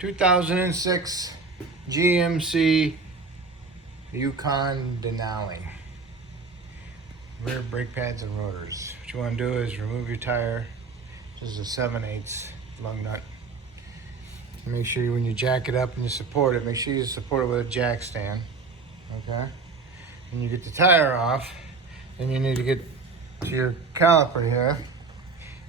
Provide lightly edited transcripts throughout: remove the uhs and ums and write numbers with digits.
2006 GMC Yukon Denali. Rear brake pads and rotors. What you want to do is remove your tire. This is a 7/8 lug nut. Make sure when you jack it up and you support it, make sure you support it with a jack stand. Okay? When you get the tire off, then you need to get to your caliper here.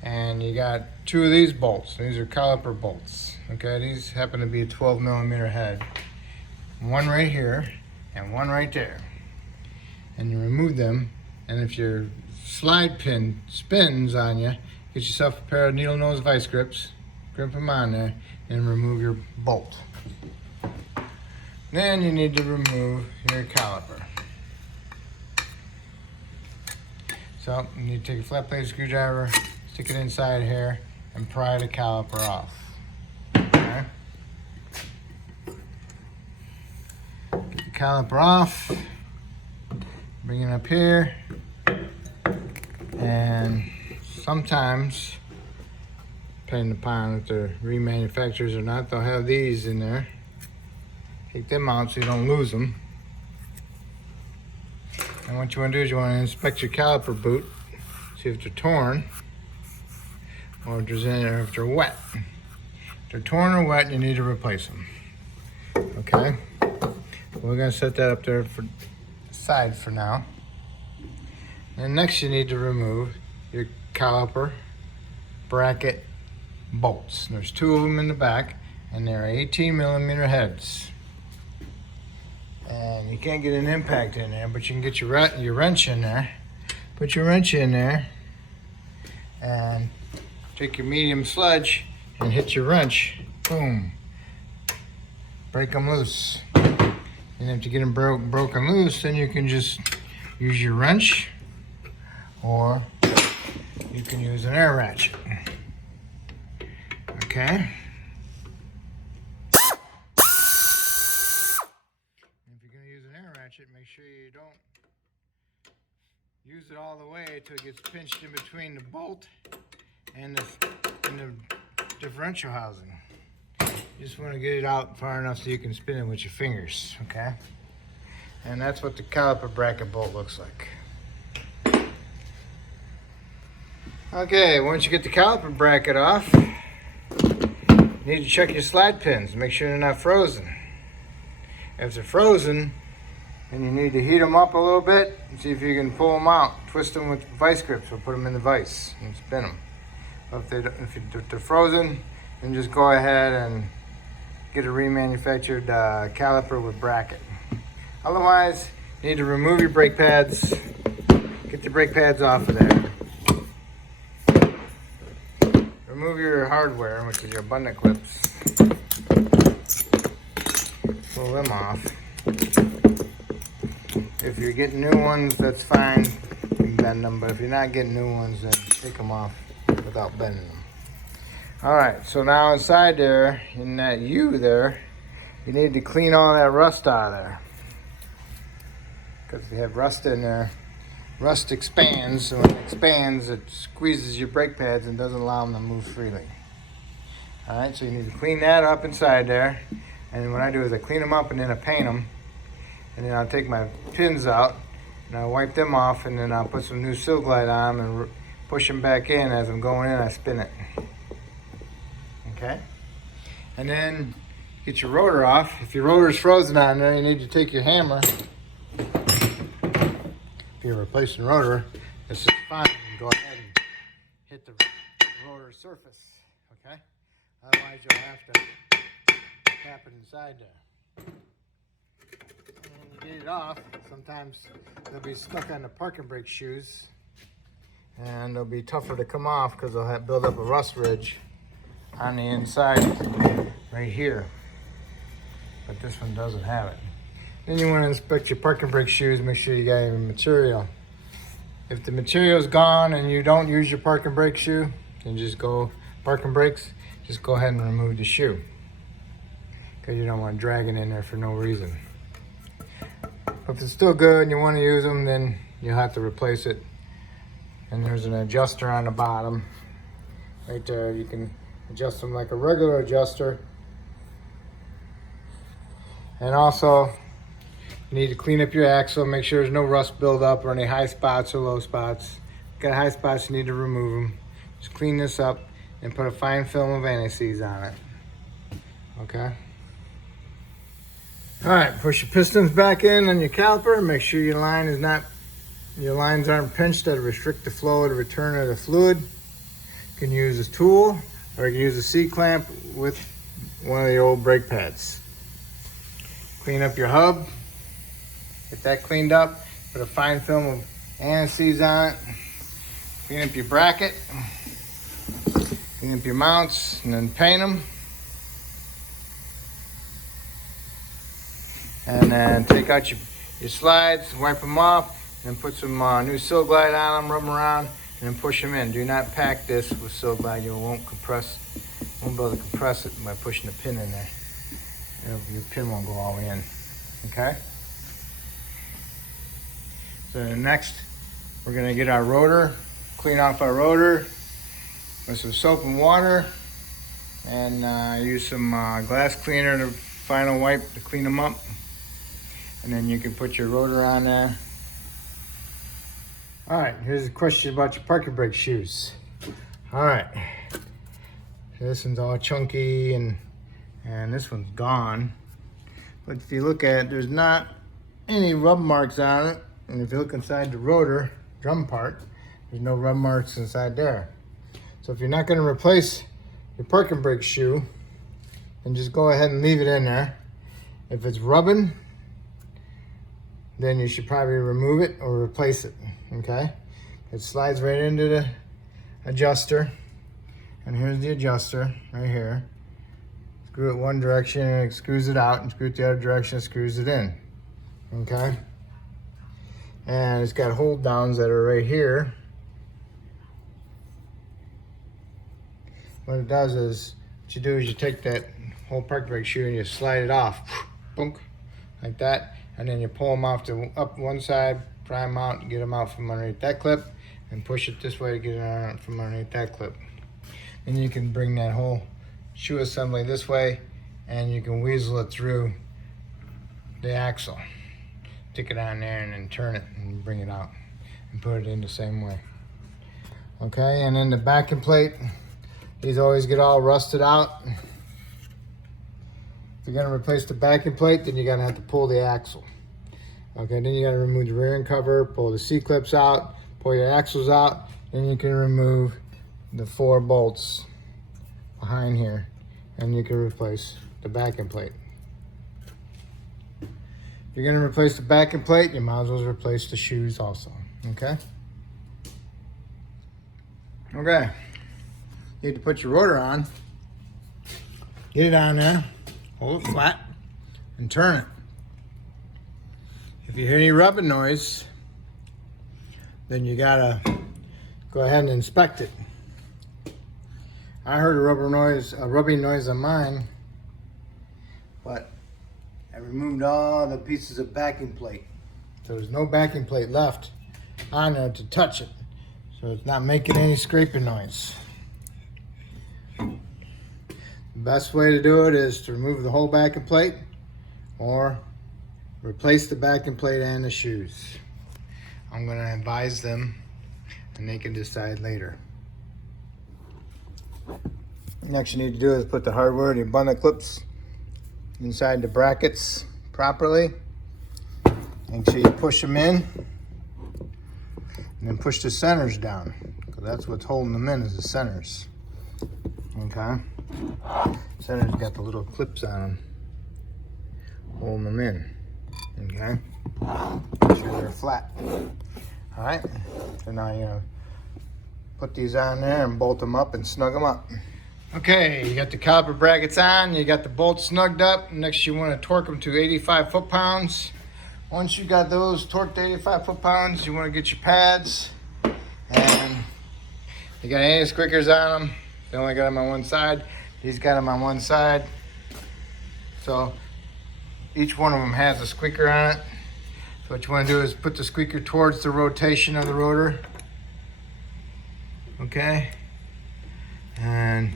And you got two of these bolts. These are caliper bolts. Okay, these happen to be a 12mm head. One right here and one right there. And you remove them, and if your slide pin spins on you, get yourself a pair of needle nose vice grips, grip them on there, and remove your bolt. Then you need to remove your caliper. So you need to take a flat blade screwdriver, stick it inside here, and pry the caliper off. Okay? Get the caliper off, bring it up here, and sometimes, depending upon if they're remanufacturers or not, they'll have these in there. Take them out so you don't lose them. And what you want to do is you want to inspect your caliper boot, see if they're torn, or if there's any, or if they're wet. If they're torn or wet, you need to replace them. Okay? We're going to set that up there for side for now. And next you need to remove your caliper bracket bolts. There's two of them in the back, and they're 18mm heads. And you can't get an impact in there, but you can get your wrench in there. Put your wrench in there, and take your medium sludge and hit your wrench. Boom. Break them loose. And if you get them broken loose, then you can just use your wrench, or you can use an air ratchet. Okay? If you're going to use an air ratchet, make sure you don't use it all the way until it gets pinched in between the bolt and the differential housing. You just want to get it out far enough so you can spin it with your fingers, okay? And that's what the caliper bracket bolt looks like. Okay, once you get the caliper bracket off, you need to check your slide pins, make sure they're not frozen. If they're frozen, then you need to heat them up a little bit and see if you can pull them out. Twist them with vice grips or put them in the vise and spin them. But if they're frozen, then just go ahead and get a remanufactured caliper with bracket. Otherwise, you need to remove your brake pads. Get the brake pads off of there. Remove your hardware, which is your bundle clips. Pull them off. If you're getting new ones, that's fine. You can bend them, but if you're not getting new ones, then take them off without bending them. Alright, so now inside there, in that U there, you need to clean all that rust out of there. Because if you have rust in there, rust expands, so when it expands, it squeezes your brake pads and doesn't allow them to move freely. Alright, so you need to clean that up inside there. And what I do is I clean them up and then I paint them. And then I'll take my pins out and I'll wipe them off, and then I'll put some new Seal Glide on them and push them back in. As I'm going in, I spin it. Okay? And then get your rotor off. If your rotor's frozen on there, you need to take your hammer. If you're replacing rotor, this is fine. You go ahead and hit the rotor surface. Okay? Otherwise, you'll have to tap it inside there. And you get it off. Sometimes they'll be stuck on the parking brake shoes, and they'll be tougher to come off because they'll have build up a rust ridge on the inside right here. But this one doesn't have it. Then you want to inspect your parking brake shoes, make sure you got any material. If the material's gone and you don't use your parking brake shoe, then just go parking brakes, just go ahead and remove the shoe, because you don't want to drag it in there for no reason. But if it's still good and you want to use them, then you'll have to replace it. And there's an adjuster on the bottom right there. You can adjust them like a regular adjuster, And also, you need to clean up your axle, make sure there's no rust buildup or any high spots or low spots. If you got high spots, you need to remove them. Just clean this up and put a fine film of anti-seize on it. Okay. All right, push your pistons back in on your caliper. Make sure your lines aren't pinched to restrict the flow or the return of the fluid. You can use a tool or you can use a C-clamp with one of the old brake pads. Clean up your hub. Get that cleaned up. Put a fine film of anti-seize on it. Clean up your bracket. Clean up your mounts and then paint them. And then take out your slides, wipe them off, and put some new Sil Glide on them, rub them around, and then push them in. Do not pack this with Sil Glide. You won't be able to compress it by pushing the pin in there. Your pin won't go all the way in. Okay? So next, we're gonna get our rotor, clean off our rotor with some soap and water, and use some glass cleaner to final wipe to clean them up. And then you can put your rotor on there. All right, here's a question about your parking brake shoes. All right, this one's all chunky and this one's gone. But if you look at it, there's not any rub marks on it. And if you look inside the rotor drum part, there's no rub marks inside there. So if you're not gonna replace your parking brake shoe, then just go ahead and leave it in there. If it's rubbing, then you should probably remove it or replace it, okay? It slides right into the adjuster. And here's the adjuster right here. Screw it one direction and it screws it out, and screw it the other direction and screws it in, okay? And it's got hold downs that are right here. What it does is, what you do is you take that whole park brake shoe and you slide it off, boom, like that. And then you pull them off to up one side, pry them out, and get them out from underneath that clip, and push it this way to get it out from underneath that clip. Then you can bring that whole shoe assembly this way, and you can weasel it through the axle. Stick it on there and then turn it and bring it out and put it in the same way. Okay, and then the backing plate, these always get all rusted out. If you're gonna replace the backing plate, then you're gonna have to pull the axle. Okay, then you gotta remove the rear end cover, pull the C-clips out, pull your axles out, then you can remove the 4 bolts behind here, and you can replace the backing plate. If you're gonna replace the backing plate, you might as well replace the shoes also, okay? Okay, you need to put your rotor on, get it on there, hold it flat, and turn it. If you hear any rubbing noise, then you gotta go ahead and inspect it. I heard a rubbing noise on mine, but I removed all the pieces of backing plate. So there's no backing plate left on there to touch it. So it's not making any scraping noise. The best way to do it is to remove the whole backing plate or replace the backing plate and the shoes. I'm going to advise them and they can decide later. Next you need to do is put the hardware, the bundle clips inside the brackets properly. Make sure you push them in and then push the centers down, because that's what's holding them in, is the centers. Okay, centers got the little clips on them holding them in. Okay, make sure they're flat. All right, so now you're gonna put these on there and bolt them up and snug them up. Okay, you got the caliper brackets on, you got the bolts snugged up. Next you want to torque them to 85 foot-pounds. Once you got those torqued to 85 foot-pounds, you want to get your pads, and you got anti-squeakers on them. They only got them on one side. These got them on one side. So each one of them has a squeaker on it. So what you want to do is put the squeaker towards the rotation of the rotor. Okay, and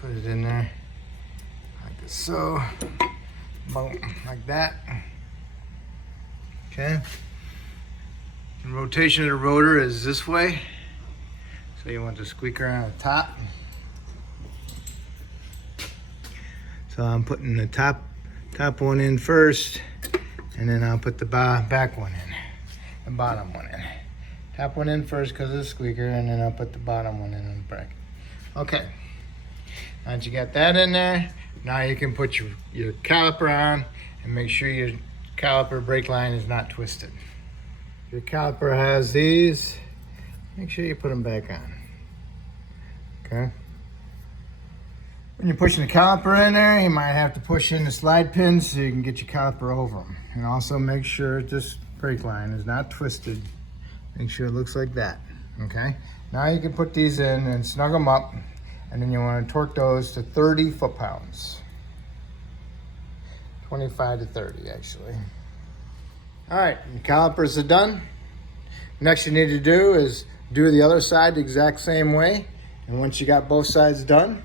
put it in there like So, boom, like that. Okay. The rotation of the rotor is this way. So you want the squeaker on the top. So I'm putting the top one in first, and then I'll put the back one in, the bottom one in. Top one in first because of the squeaker, and then I'll put the bottom one in the bracket. Okay. Now that you got that in there, now you can put your caliper on and make sure your caliper brake line is not twisted. Your caliper has these, make sure you put them back on. Okay. When you're pushing the caliper in there, you might have to push in the slide pins so you can get your caliper over them. And also make sure this brake line is not twisted. Make sure it looks like that. Okay. Now you can put these in and snug them up. And then you want to torque those to 30 foot-pounds. 25 to 30, actually. All right, your calipers are done. Next you need to do is do the other side the exact same way. And once you got both sides done,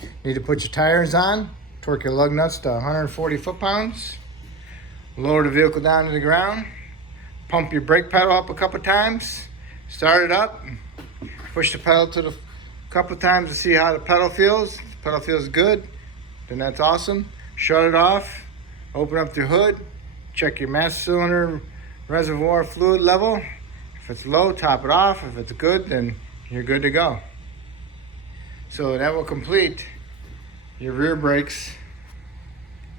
you need to put your tires on, torque your lug nuts to 140 foot-pounds, lower the vehicle down to the ground, pump your brake pedal up a couple times, start it up, push the pedal to the couple times to see how the pedal feels. If the pedal feels good, then that's awesome. Shut it off, open up the hood, check your master cylinder reservoir fluid level. If it's low, top it off. If it's good, then you're good to go. So that will complete your rear brakes.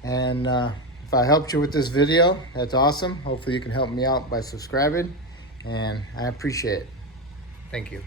And if I helped you with this video, that's awesome. Hopefully you can help me out by subscribing, and I appreciate it. Thank you.